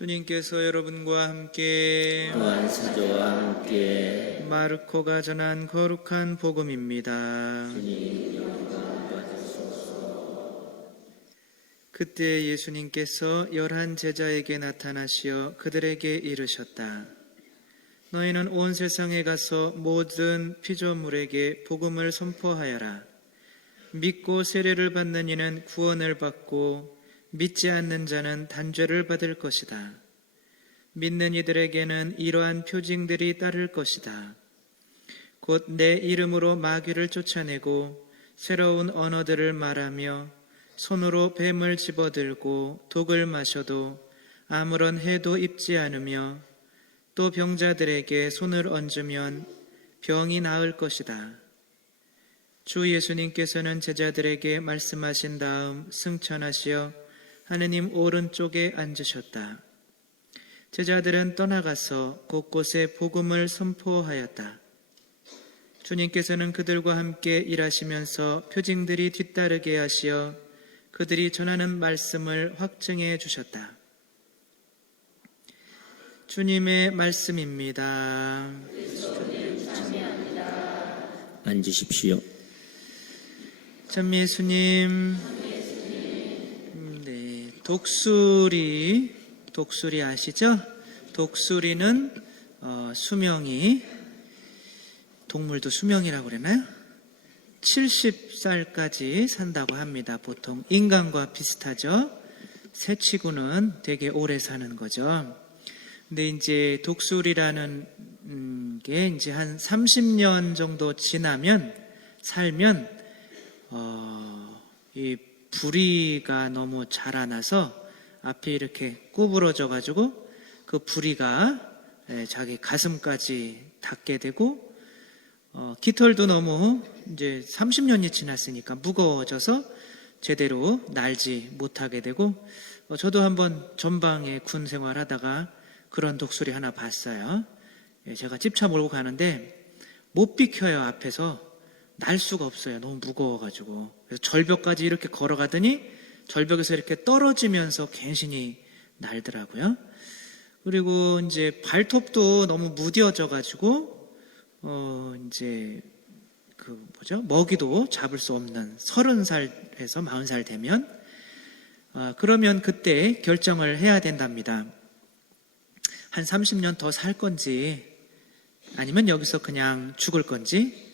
주님께서 여러분과 함께 또한 사도와 함께 마르코가 전한 거룩한 복음입니다. 그때 예수님께서 11 제자에게 나타나시어 그들에게 이르셨다. 너희는 온 세상에 가서 모든 피조물에게 복음을 선포하여라. 믿고 세례를 받는 이는 구원을 받고 믿지 않는 자는 단죄를 받을 것이다. 믿는 이들에게는 이러한 표징들이 따를 것이다. 곧 내 이름으로 마귀를 쫓아내고 새로운 언어들을 말하며 손으로 뱀을 집어들고 독을 마셔도 아무런 해도 입지 않으며 또 병자들에게 손을 얹으면 병이 나을 것이다. 주 예수님께서는 제자들에게 말씀하신 다음 승천하시어 하느님 오른쪽에 앉으셨다. 제자들은 떠나가서 곳곳에 복음을 선포하였다. 주님께서는 그들과 함께 일하시면서 표징들이 뒤따르게 하시어 그들이 전하는 말씀을 확증해 주셨다. 주님의 말씀입니다. 앉으십시오. 참 예수님, 독수리 아시죠? 독수리는 수명이, 동물도 수명이라고 그러나요? 70살까지 산다고 합니다. 보통 인간과 비슷하죠. 새치고는 되게 오래 사는 거죠. 근데 이제 독수리라는 게 이제 한 30년 정도 지나면 살면 이 부리가 너무 자라나서 앞에 이렇게 구부러져 가지고 그 부리가 자기 가슴까지 닿게 되고 깃털도 너무 이제 30년이 지났으니까 무거워져서 제대로 날지 못하게 되고 저도 한번 전방에 군 생활하다가 그런 독수리 하나 봤어요. 제가 집차 몰고 가는데 못 비켜요. 앞에서 날 수가 없어요. 너무 무거워가지고. 그래서 절벽까지 이렇게 걸어가더니 절벽에서 이렇게 떨어지면서 괜시니 날더라고요. 그리고 이제 발톱도 너무 무뎌져가지고 이제 먹이도 잡을 수 없는 30살에서 40살 되면 그러면 그때 결정을 해야 된답니다. 한 30년 더 살 건지 아니면 여기서 그냥 죽을 건지.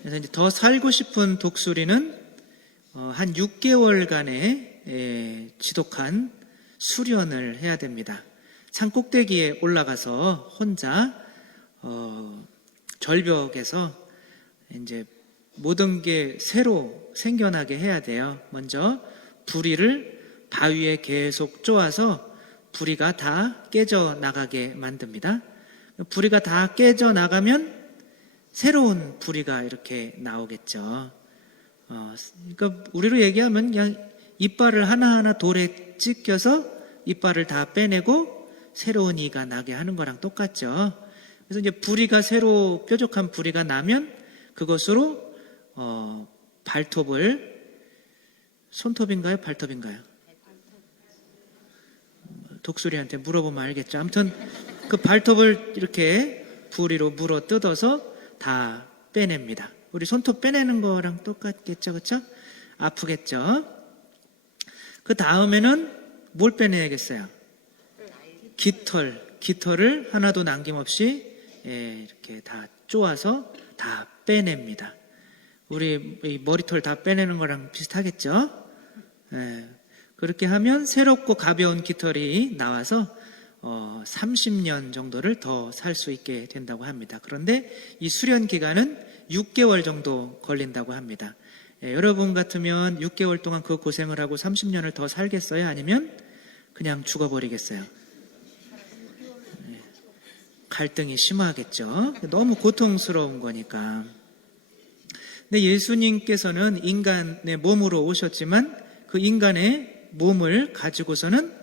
그래서 이제 더 살고 싶은 독수리는 한 6개월간의 지독한 수련을 해야 됩니다. 산 꼭대기에 올라가서 혼자 절벽에서 이제 모든 게 새로 생겨나게 해야 돼요. 먼저 부리를 바위에 계속 쪼아서 부리가 다 깨져 나가게 만듭니다. 부리가 다 깨져 나가면 새로운 부리가 이렇게 나오겠죠. 그러니까 우리로 얘기하면 그냥 이빨을 하나하나 돌에 찢겨서 이빨을 다 빼내고 새로운 이가 나게 하는 거랑 똑같죠. 그래서 이제 부리가 새로 뾰족한 부리가 나면 그것으로 발톱을, 손톱인가요? 발톱인가요? 독수리한테 물어보면 알겠죠. 아무튼 그 발톱을 이렇게 부리로 물어 뜯어서 다 빼냅니다. 우리 손톱 빼내는 거랑 똑같겠죠, 그렇죠? 아프겠죠. 그 다음에는 뭘 빼내야겠어요? 깃털을 하나도 남김없이 이렇게 다 쪼아서 다 빼냅니다. 우리 이 머리털 다 빼내는 거랑 비슷하겠죠? 그렇게 하면 새롭고 가벼운 깃털이 나와서 30년 정도를 더 살 수 있게 된다고 합니다. 그런데 이 수련 기간은 6개월 정도 걸린다고 합니다. 여러분 같으면 6개월 동안 그 고생을 하고 30년을 더 살겠어요? 아니면 그냥 죽어버리겠어요? 갈등이 심하겠죠. 너무 고통스러운 거니까. 근데 예수님께서는 인간의 몸으로 오셨지만 그 인간의 몸을 가지고서는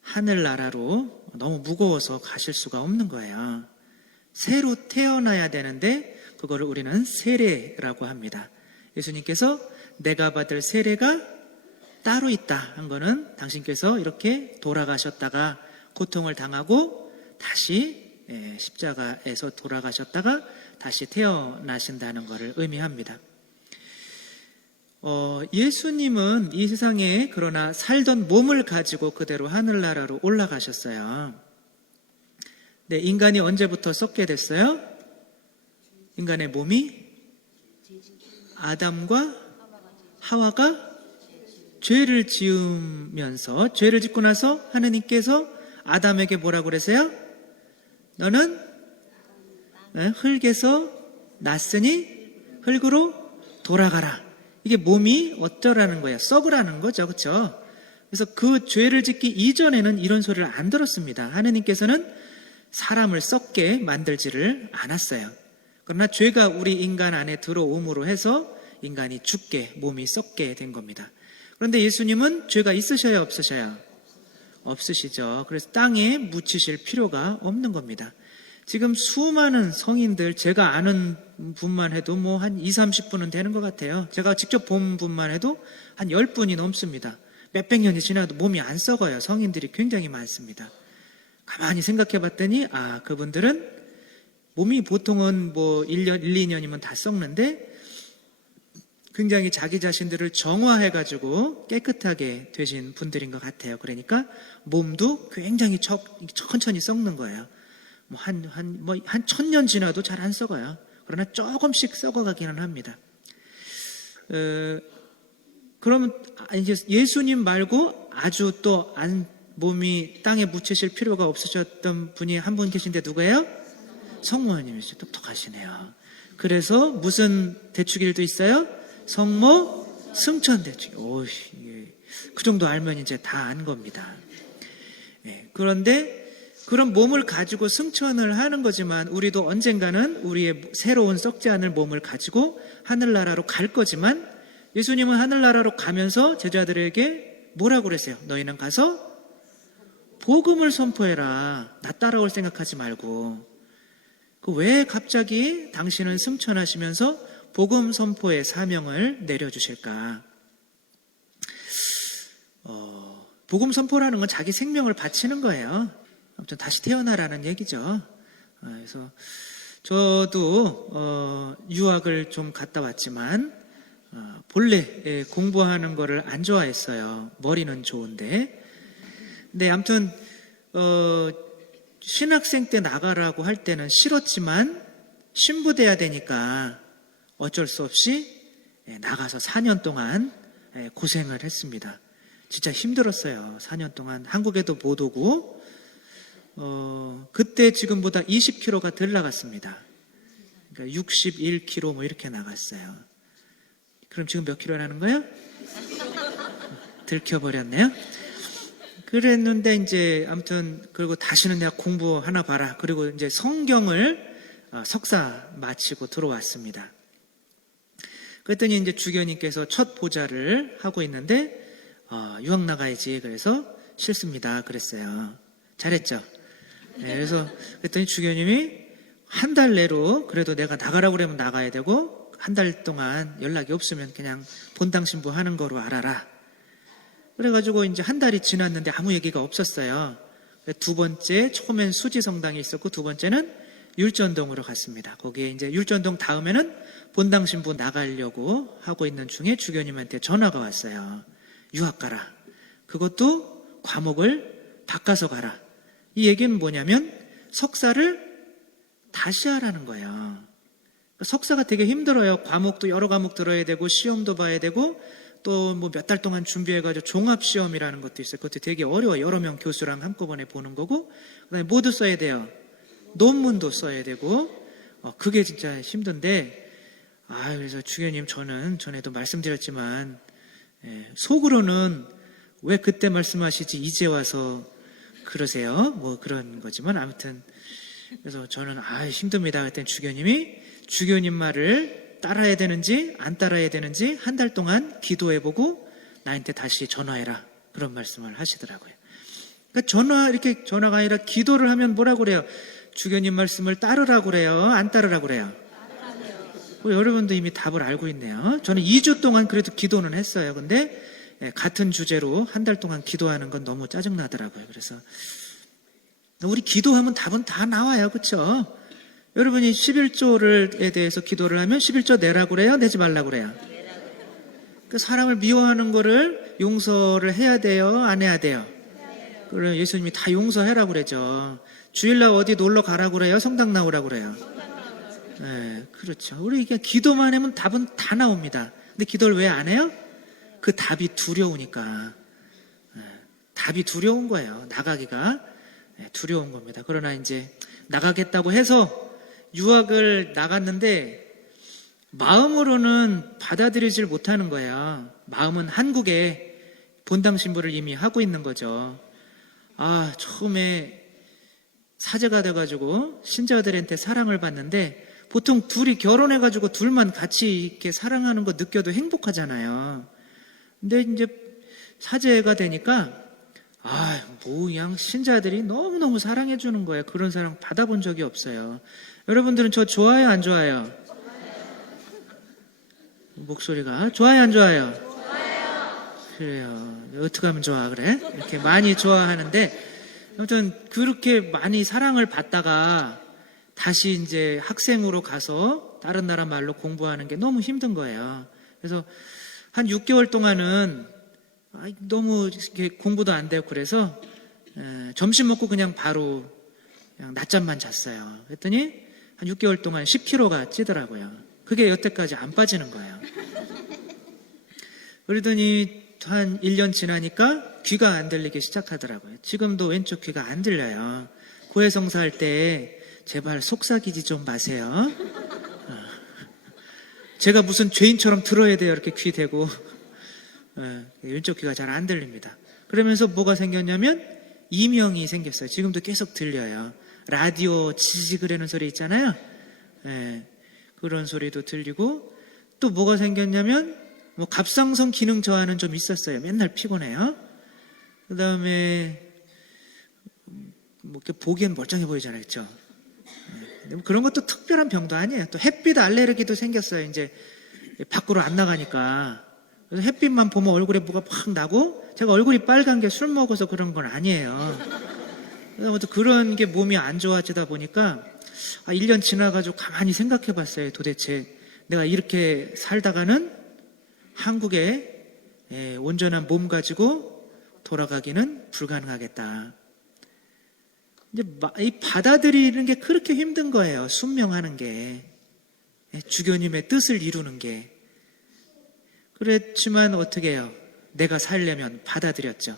하늘나라로 너무 무거워서 가실 수가 없는 거예요. 새로 태어나야 되는데 그거를 우리는 세례라고 합니다. 예수님께서 내가 받을 세례가 따로 있다 한 거는 당신께서 이렇게 돌아가셨다가 고통을 당하고 다시 십자가에서 돌아가셨다가 다시 태어나신다는 것을 의미합니다. 예수님은 이 세상에 그러나 살던 몸을 가지고 그대로 하늘나라로 올라가셨어요. 네, 인간이 언제부터 썩게 됐어요? 인간의 몸이 아담과 하와가 죄를 지으면서, 죄를 짓고 나서 하느님께서 아담에게 뭐라고 그러세요? 너는 흙에서 났으니 흙으로 돌아가라. 이게 몸이 어쩌라는 거야? 썩으라는 거죠. 그렇죠? 그래서 그 죄를 짓기 이전에는 이런 소리를 안 들었습니다. 하느님께서는 사람을 썩게 만들지를 않았어요. 그러나 죄가 우리 인간 안에 들어옴으로 해서 인간이 죽게, 몸이 썩게 된 겁니다. 그런데 예수님은 죄가 있으셔야 없으셔야? 없으시죠. 그래서 땅에 묻히실 필요가 없는 겁니다. 지금 수많은 성인들, 제가 아는 분만 해도 뭐 한 20, 30분은 되는 것 같아요. 제가 직접 본 분만 해도 한 10분이 넘습니다. 몇백 년이 지나도 몸이 안 썩어요. 성인들이 굉장히 많습니다. 가만히 생각해 봤더니, 그분들은 몸이 보통은 뭐 1년, 1, 2년이면 다 썩는데 굉장히 자기 자신들을 정화해가지고 깨끗하게 되신 분들인 것 같아요. 그러니까 몸도 굉장히 천천히 썩는 거예요. 한 1000년 지나도 잘 안 썩어요. 그러나 조금씩 썩어가기는 합니다. 그러면 이제 예수님 말고 아주 또 몸이 땅에 묻히실 필요가 없으셨던 분이 한 분 계신데 누구예요? 성모님이시죠. 똑똑하시네요. 그래서 무슨 대축일도 있어요? 성모 승천 대축. 그 정도 알면 이제 다 안 겁니다. 그런데 그런 몸을 가지고 승천을 하는 거지만 우리도 언젠가는 우리의 새로운 썩지 않을 몸을 가지고 하늘나라로 갈 거지만 예수님은 하늘나라로 가면서 제자들에게 뭐라고 그랬어요? 너희는 가서 복음을 선포해라. 나 따라올 생각하지 말고. 왜 갑자기 당신은 승천하시면서 복음 선포의 사명을 내려주실까? 복음 선포라는 건 자기 생명을 바치는 거예요. 아무튼 다시 태어나라는 얘기죠. 그래서 저도 유학을 좀 갔다 왔지만 본래 공부하는 거를 안 좋아했어요. 머리는 좋은데. 근데 아무튼 신학생 때 나가라고 할 때는 싫었지만 신부돼야 되니까 어쩔 수 없이 나가서 4년 동안 고생을 했습니다. 진짜 힘들었어요. 4년 동안 한국에도 못 오고 그때 지금보다 20kg가 덜 나갔습니다. 그러니까 61kg 뭐 이렇게 나갔어요. 그럼 지금 몇 킬로 나는 거예요? 들켜버렸네요. 그랬는데 이제 아무튼 그리고 다시는 내가 공부 하나 봐라. 그리고 이제 성경을 석사 마치고 들어왔습니다. 그랬더니 이제 주교님께서 첫 보좌를 하고 있는데 유학 나가야지. 그래서 싫습니다. 그랬어요. 잘했죠. 그래서 그랬더니 주교님이 한 달 내로 그래도 내가 나가라고 그러면 나가야 되고 한 달 동안 연락이 없으면 그냥 본당 신부 하는 거로 알아라. 그래가지고 이제 한 달이 지났는데 아무 얘기가 없었어요. 두 번째 처음엔 수지성당에 있었고 두 번째는 율전동으로 갔습니다. 거기에 이제 율전동 다음에는 본당 신부 나가려고 하고 있는 중에 주교님한테 전화가 왔어요. 유학 가라. 그것도 과목을 바꿔서 가라. 이 얘기는 뭐냐면 석사를 다시 하라는 거예요. 석사가 되게 힘들어요. 과목도 여러 과목 들어야 되고 시험도 봐야 되고 또 뭐 몇 달 동안 준비해가지고 종합시험이라는 것도 있어요. 그것도 되게 어려워요. 여러 명 교수랑 한꺼번에 보는 거고 그다음에 뭐도 써야 돼요. 논문도 써야 되고 그게 진짜 힘든데 그래서 주교님 저는 전에도 말씀드렸지만 속으로는 왜 그때 말씀하시지 이제 와서 그러세요? 뭐 그런 거지만 아무튼 그래서 저는 힘듭니다. 그랬더니 주교님 말을 따라야 되는지 안 따라야 되는지 한 달 동안 기도해보고 나한테 다시 전화해라. 그런 말씀을 하시더라고요. 그러니까 이렇게 전화가 아니라 기도를 하면 뭐라고 그래요? 주교님 말씀을 따르라고 그래요? 안 따르라고 그래요? 여러분도 이미 답을 알고 있네요. 저는 2주 동안 그래도 기도는 했어요. 근데 같은 주제로 한 달 동안 기도하는 건 너무 짜증나더라고요. 그래서 우리 기도하면 답은 다 나와요. 그렇죠? 여러분이 11조에 대해서 기도를 하면 11조 내라고 그래요? 내지 말라고 그래요? 그 사람을 미워하는 거를 용서를 해야 돼요? 안 해야 돼요? 그래 예수님이 다 용서해라고 그러죠. 주일날 어디 놀러 가라고 그래요? 성당 나오라고 그래요? 네, 그렇죠. 우리 이게 기도만 하면 답은 다 나옵니다. 근데 기도를 왜 안 해요? 그 답이 두려우니까. 답이 두려운 거예요. 나가기가 두려운 겁니다. 그러나 이제 나가겠다고 해서 유학을 나갔는데 마음으로는 받아들이질 못하는 거예요. 마음은 한국에 본당 신부를 이미 하고 있는 거죠. 처음에 사제가 돼가지고 신자들한테 사랑을 받는데 보통 둘이 결혼해가지고 둘만 같이 이렇게 사랑하는 거 느껴도 행복하잖아요. 근데 이제 사제가 되니까 그냥 신자들이 너무너무 사랑해주는 거예요. 그런 사랑 받아본 적이 없어요. 여러분들은 저 좋아요, 안 좋아요? 목소리가 좋아요, 안 좋아요? 좋아요. 그래요. 어떻게 하면 좋아 그래? 이렇게 많이 좋아하는데 아무튼 그렇게 많이 사랑을 받다가 다시 이제 학생으로 가서 다른 나라 말로 공부하는 게 너무 힘든 거예요. 그래서 한 6개월 동안은 너무 이렇게 공부도 안 되고 그래서 점심 먹고 그냥 바로 그냥 낮잠만 잤어요. 그랬더니 한 6개월 동안 10kg가 찌더라고요. 그게 여태까지 안 빠지는 거예요. 그러더니 한 1년 지나니까 귀가 안 들리기 시작하더라고요. 지금도 왼쪽 귀가 안 들려요. 고해성사 할 때 제발 속삭이지 좀 마세요. 제가 무슨 죄인처럼 들어야 돼요. 이렇게 귀 대고. 왼쪽 귀가 잘 안 들립니다. 그러면서 뭐가 생겼냐면 이명이 생겼어요. 지금도 계속 들려요. 라디오 지지그레는 소리 있잖아요. 그런 소리도 들리고 또 뭐가 생겼냐면 갑상선 기능 저하는 좀 있었어요. 맨날 피곤해요. 그 다음에 이렇게 보기엔 멀쩡해 보이잖아요. 그렇죠? 그런 것도 특별한 병도 아니에요. 또 햇빛 알레르기도 생겼어요. 이제 밖으로 안 나가니까. 그래서 햇빛만 보면 얼굴에 뭐가 팍 나고 제가 얼굴이 빨간 게 술 먹어서 그런 건 아니에요. 그래서 그런 게 몸이 안 좋아지다 보니까 1년 지나가지고 가만히 생각해 봤어요. 도대체 내가 이렇게 살다가는 한국에 온전한 몸 가지고 돌아가기는 불가능하겠다. 이제 이 받아들이는 게 그렇게 힘든 거예요. 순명하는 게. 주교님의 뜻을 이루는 게. 그렇지만 어떻게 해요? 내가 살려면 받아들였죠.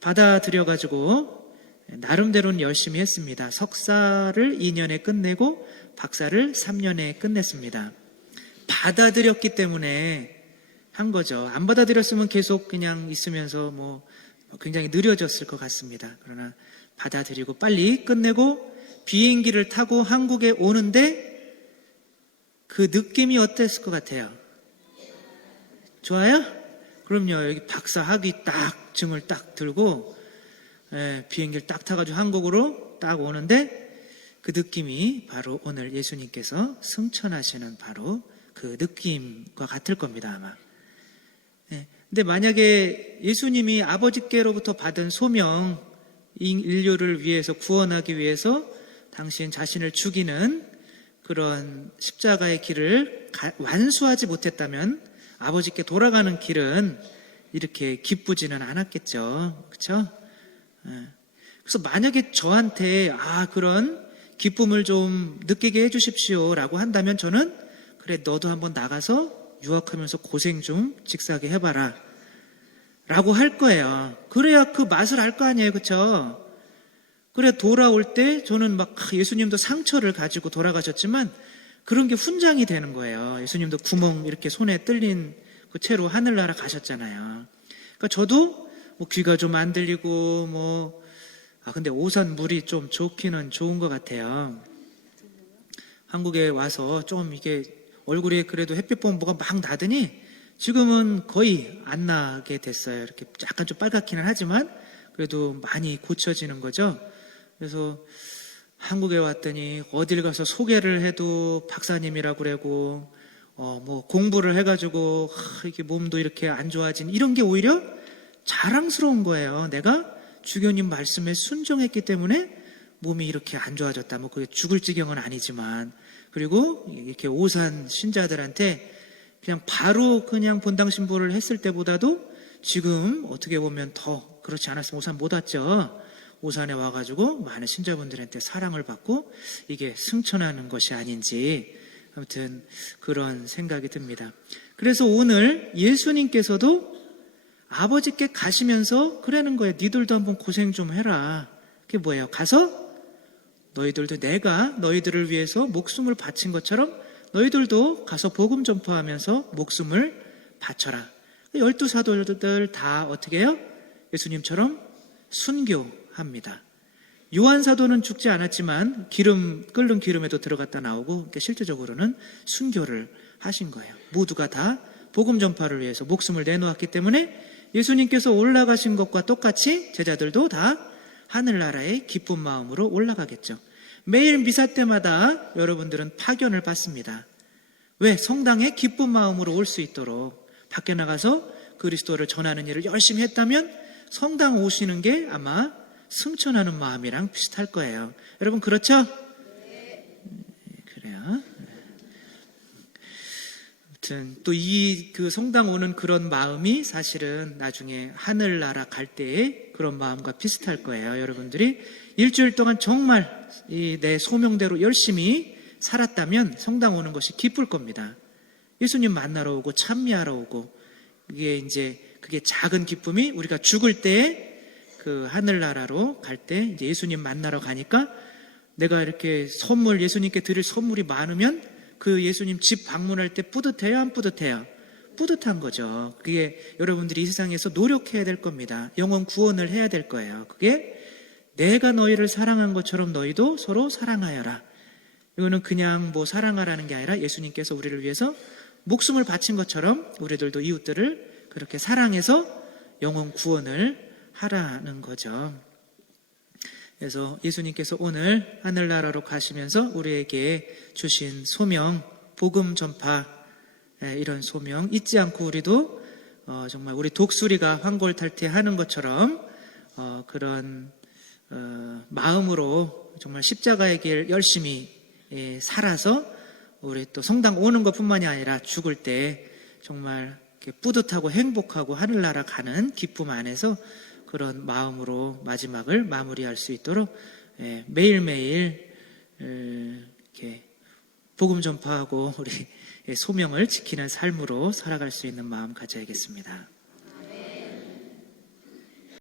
받아들여가지고 나름대로는 열심히 했습니다. 석사를 2년에 끝내고 박사를 3년에 끝냈습니다. 받아들였기 때문에 한 거죠. 안 받아들였으면 계속 그냥 있으면서 굉장히 느려졌을 것 같습니다. 그러나 받아들이고 빨리 끝내고 비행기를 타고 한국에 오는데 그 느낌이 어땠을 것 같아요? 좋아요? 그럼요. 여기 박사 학위 딱 증을 딱 들고 비행기를 딱 타가지고 한국으로 딱 오는데 그 느낌이 바로 오늘 예수님께서 승천하시는 바로 그 느낌과 같을 겁니다. 아마. 근데 만약에 예수님이 아버지께로부터 받은 소명, 인류를 위해서 구원하기 위해서 당신 자신을 죽이는 그런 십자가의 길을 완수하지 못했다면 아버지께 돌아가는 길은 이렇게 기쁘지는 않았겠죠. 그렇죠? 그래서 만약에 저한테 그런 기쁨을 좀 느끼게 해주십시오라고 한다면 저는 그래 너도 한번 나가서 유학하면서 고생 좀 직사하게 해봐라 라고 할 거예요. 그래야 그 맛을 알 거 아니에요. 그렇죠? 그래 돌아올 때 저는 예수님도 상처를 가지고 돌아가셨지만 그런 게 훈장이 되는 거예요. 예수님도 구멍 이렇게 손에 뚫린 그 채로 하늘나라 가셨잖아요. 그러니까 저도 귀가 좀 안 들리고 근데 오산 물이 좀 좋기는 좋은 것 같아요. 한국에 와서 좀 이게 얼굴에 그래도 햇빛 보면 뭐가 막 나더니 지금은 거의 안 나게 됐어요. 이렇게 약간 좀 빨갛기는 하지만 그래도 많이 고쳐지는 거죠. 그래서 한국에 왔더니 어딜 가서 소개를 해도 박사님이라고 그러고 뭐 공부를 해가지고 이게 몸도 이렇게 안 좋아진 이런 게 오히려 자랑스러운 거예요. 내가 주교님 말씀에 순종했기 때문에 몸이 이렇게 안 좋아졌다. 뭐 그게 죽을 지경은 아니지만, 그리고 이렇게 오산 신자들한테 그냥 바로 그냥 본당 신부를 했을 때보다도 지금 어떻게 보면 더 그렇지 않았으면 오산 못 왔죠. 오산에 와가지고 많은 신자분들한테 사랑을 받고 이게 승천하는 것이 아닌지, 아무튼 그런 생각이 듭니다. 그래서 오늘 예수님께서도 아버지께 가시면서 그러는 거예요. 니들도 한번 고생 좀 해라. 그게 뭐예요? 가서 너희들도 내가 너희들을 위해서 목숨을 바친 것처럼 너희들도 가서 복음 전파하면서 목숨을 바쳐라. 12사도들 다 어떻게 해요? 예수님처럼 순교합니다. 요한 사도는 죽지 않았지만 끓는 기름에도 들어갔다 나오고 실제적으로는 순교를 하신 거예요. 모두가 다 복음 전파를 위해서 목숨을 내놓았기 때문에 예수님께서 올라가신 것과 똑같이 제자들도 다 하늘나라의 기쁜 마음으로 올라가겠죠. 매일 미사 때마다 여러분들은 파견을 받습니다. 왜? 성당에 기쁜 마음으로 올 수 있도록. 밖에 나가서 그리스도를 전하는 일을 열심히 했다면 성당 오시는 게 아마 승천하는 마음이랑 비슷할 거예요. 여러분 그렇죠? 그래요. 아무튼 또 그 성당 오는 그런 마음이 사실은 나중에 하늘나라 갈 때의 그런 마음과 비슷할 거예요. 여러분들이 일주일 동안 정말 내 소명대로 열심히 살았다면 성당 오는 것이 기쁠 겁니다. 예수님 만나러 오고 찬미하러 오고, 그게 작은 기쁨이 우리가 죽을 때 그 하늘나라로 갈 때 이제 예수님 만나러 가니까 내가 이렇게 예수님께 드릴 선물이 많으면 그 예수님 집 방문할 때 뿌듯해요? 안 뿌듯해요? 뿌듯한 거죠. 그게 여러분들이 이 세상에서 노력해야 될 겁니다. 영혼 구원을 해야 될 거예요. 그게 내가 너희를 사랑한 것처럼 너희도 서로 사랑하여라. 이거는 그냥 뭐 사랑하라는 게 아니라 예수님께서 우리를 위해서 목숨을 바친 것처럼 우리들도 이웃들을 그렇게 사랑해서 영혼 구원을 하라는 거죠. 그래서 예수님께서 오늘 하늘나라로 가시면서 우리에게 주신 소명, 복음 전파, 이런 소명 잊지 않고 우리도 정말 우리 독수리가 황골탈퇴하는 것처럼 그런 마음으로 정말 십자가의 길 열심히 살아서 우리 또 성당 오는 것뿐만이 아니라 죽을 때 정말 이렇게 뿌듯하고 행복하고 하늘나라 가는 기쁨 안에서 그런 마음으로 마지막을 마무리할 수 있도록 매일매일 이렇게 복음 전파하고 우리 소명을 지키는 삶으로 살아갈 수 있는 마음 가져야겠습니다.